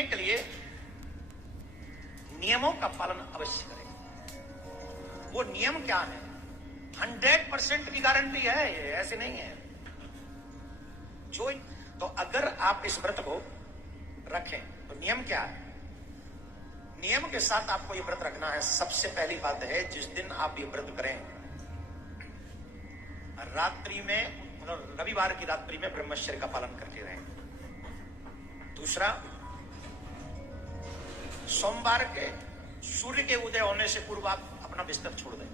रखने के लिए नियमों का पालन अवश्य करें। वो नियम क्या है? 100% की गारंटी है, ये ऐसे नहीं है। जो तो अगर आप इस व्रत को रखें तो नियम क्या है? नियम के साथ आपको ये व्रत रखना है। सबसे पहली बात है, जिस दिन आप ये व्रत करें, रात्रि में, मतलब रविवार की रात्रि में ब्रह्मचर्य का पालन करके रहें। दूसरा, सोमवार के सूर्य के उदय होने से पूर्व आप अपना बिस्तर छोड़ दें।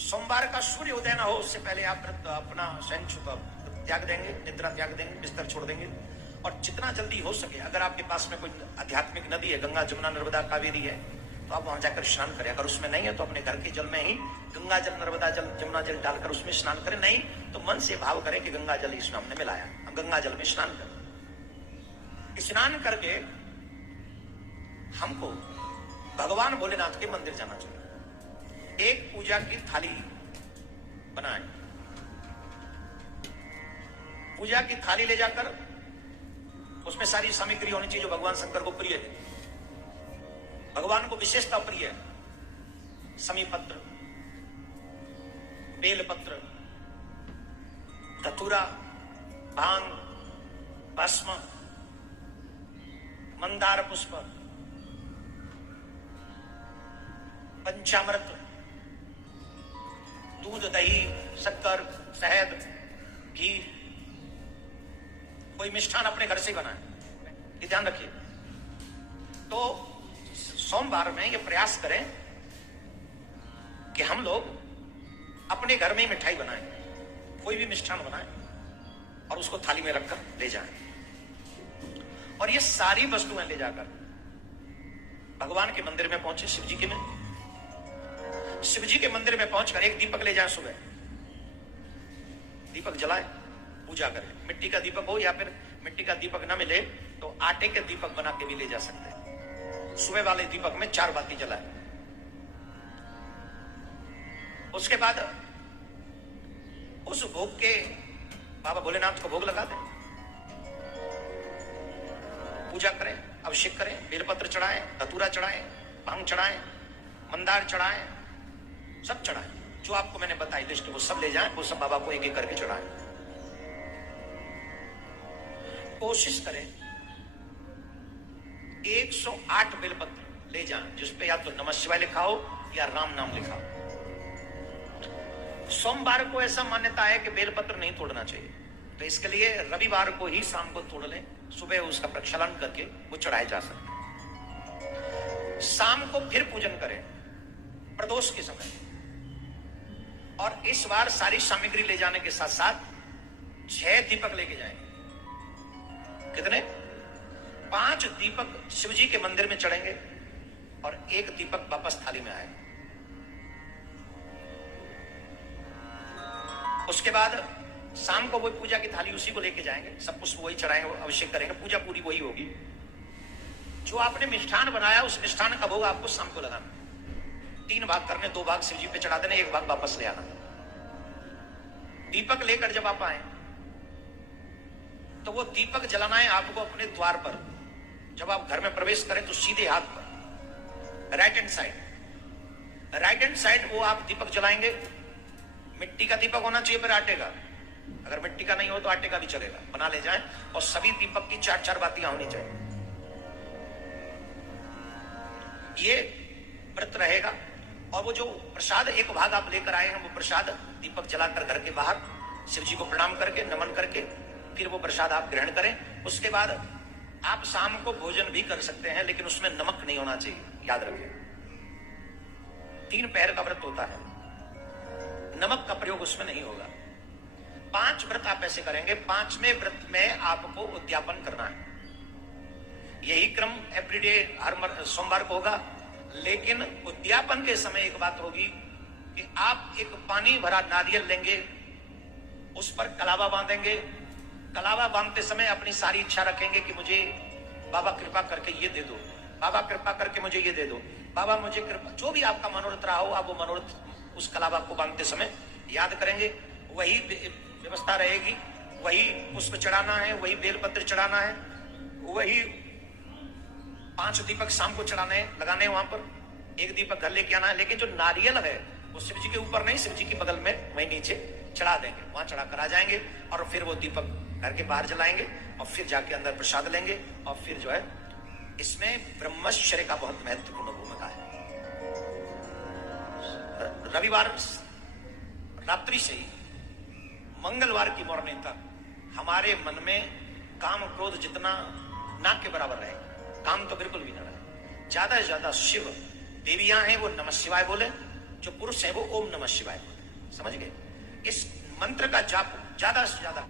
सोमवार का सूर्य उदय ना हो उससे पहले आप अपना शयन त्याग देंगे, निद्रा त्याग देंगे, बिस्तर छोड़ देंगे। और जितना जल्दी हो सके, अगर आपके पास में कोई आध्यात्मिक नदी है, गंगा जमुना नर्मदा कावेरी है, तो आप वहां जाकर स्नान करें। अगर उसमें नहीं है तो अपने घर के जल में ही गंगा जल, नर्मदा जल, जमुना जल डालकर उसमें स्नान करें। नहीं तो मन से भाव करें कि गंगा जल इसमें हमने मिलाया, हम गंगा जल में स्नान करें। स्नान करके हमको भगवान भोलेनाथ के मंदिर जाना चाहिए। एक पूजा की थाली बनाएं, पूजा की थाली ले जाकर उसमें सारी सामग्री होनी चाहिए जो भगवान शंकर को प्रिय है, भगवान को विशेषता प्रिय है। समीपत्र, बेलपत्र, धतूरा, भांग, भस्म, मंदार पुष्प, पंचामृत, दूध, दही, शक्कर, शहद, घी, कोई मिष्ठान अपने घर से बनाए, ये ध्यान रखिए। तो सोमवार में ये प्रयास करें कि हम लोग अपने घर में ही मिठाई बनाएं, कोई भी मिष्ठान बनाएं और उसको थाली में रखकर ले जाएं। और ये सारी वस्तुएं ले जाकर भगवान के मंदिर में पहुंचे, शिव जी के मंदिर में पहुंचकर एक दीपक ले जाएं, सुबह दीपक जलाएं, पूजा करें। मिट्टी का दीपक हो या फिर मिट्टी का दीपक ना मिले तो आटे के दीपक बना के भी ले जा सकते हैं। सुबह वाले दीपक में 4 बाती जलाएं। उसके बाद उस भोग के बाबा भोलेनाथ को भोग लगा दें, पूजा करें, अभिषेक करें, बेलपत्र चढ़ाएं, धतूरा चढ़ाएं, भांग चढ़ाएं, मंदार चढ़ाएं, सब चढ़ाएं। जो आपको मैंने बताई लिस्ट वो सब ले जाएं, वो सब बाबा को एक एक करके चढ़ाएं। कोशिश करें 108 बेलपत्र ले जाएं, जिसपे या तो नमः शिवाय लिखा हो या राम नाम लिखा हो। सोमवार को ऐसा मान्यता है कि बेलपत्र नहीं तोड़ना चाहिए, तो इसके लिए रविवार को ही शाम को तोड़ लें, सुबह उसका प्रक्षालन करके वो चढ़ाए जा सकते हैं। शाम को फिर पूजन करें प्रदोष के समय। और इस बार सारी सामग्री ले जाने के साथ साथ 6 दीपक लेके जाएंगे। कितने? 5 दीपक शिव जी के मंदिर में चढ़ेंगे और 1 दीपक वापस थाली में आएगा। उसके बाद शाम को वो पूजा की थाली उसी को लेके जाएंगे, सब पुष्प वही चढ़ाएंगे, अभिषेक करेंगे, पूजा पूरी वही होगी। जो आपने मिष्ठान बनाया उस मिष्ठान का भोग आपको शाम को लगाना, 3 भाग करने, 2 भाग शिव जी पे चढ़ा देने, 1 भाग वापस ले आना। दीपक लेकर जब आप आए तो वो दीपक जलाना है आपको अपने द्वार पर। जब आप घर में प्रवेश करें तो सीधे हाथ पर राइट हैंड साइड वो आप दीपक जलाएंगे। मिट्टी का दीपक होना चाहिए, फिर आटे का, अगर मिट्टी का नहीं हो तो आटे का भी चलेगा, बना ले जाएं। और सभी दीपक की 4-4 बातियां होनी चाहिए। ये व्रत रहेगा। और वो जो प्रसाद 1 भाग आप लेकर आए हैं, वो प्रसाद दीपक जलाकर घर के बाहर शिव जी को प्रणाम करके, नमन करके, फिर वो प्रसाद आप ग्रहण करें। उसके बाद आप शाम को भोजन भी कर सकते हैं, लेकिन उसमें नमक नहीं होना चाहिए, याद रखिए। 3 पहर का व्रत होता है, नमक का प्रयोग उसमें नहीं होगा। 5 व्रत आप ऐसे करेंगे। 5वें व्रत में आपको उद्यापन करना है। यही क्रम एवरीडे हर सोमवार को होगा, लेकिन उद्यापन के समय एक बात होगी कि आप एक पानी भरा नारियल लेंगे, उस पर कलावा बांधेंगे। कलावा बांधते समय अपनी सारी इच्छा रखेंगे कि मुझे बाबा कृपा करके ये दे दो, बाबा कृपा करके मुझे ये दे दो, बाबा मुझे कृपा, जो भी आपका मनोरथ रहा हो, आप वो मनोरथ उस कलावा को बांधते समय याद करेंगे। वही व्यवस्था रहेगी, वही पुष्प चढ़ाना है, वही बेलपत्र चढ़ाना है, वही 5 दीपक शाम को चढ़ाने लगाने वहां पर, एक दीपक घर लेके आना है, लेकिन जो नारियल है वो शिव जी के ऊपर नहीं, शिव जी की बगल में वहीं नीचे चढ़ा देंगे, वहां चढ़ा कर आ जाएंगे और फिर वो दीपक घर के बाहर जलाएंगे और फिर जाके अंदर प्रसाद लेंगे और फिर जो है इसमें ब्रह्मचर्य का बहुत महत्वपूर्ण भूमिका है। रविवार रात्रि से ही मंगलवार की मॉर्निंग तक हमारे मन में काम क्रोध जितना नाक के बराबर रहे, काम तो बिल्कुल भी न रहे, ज्यादा से ज्यादा शिव देवियां हैं वो नमः शिवाय बोले, जो पुरुष है वो ओम नमः शिवाय बोले। समझ गए? इस मंत्र का जाप ज्यादा से ज्यादा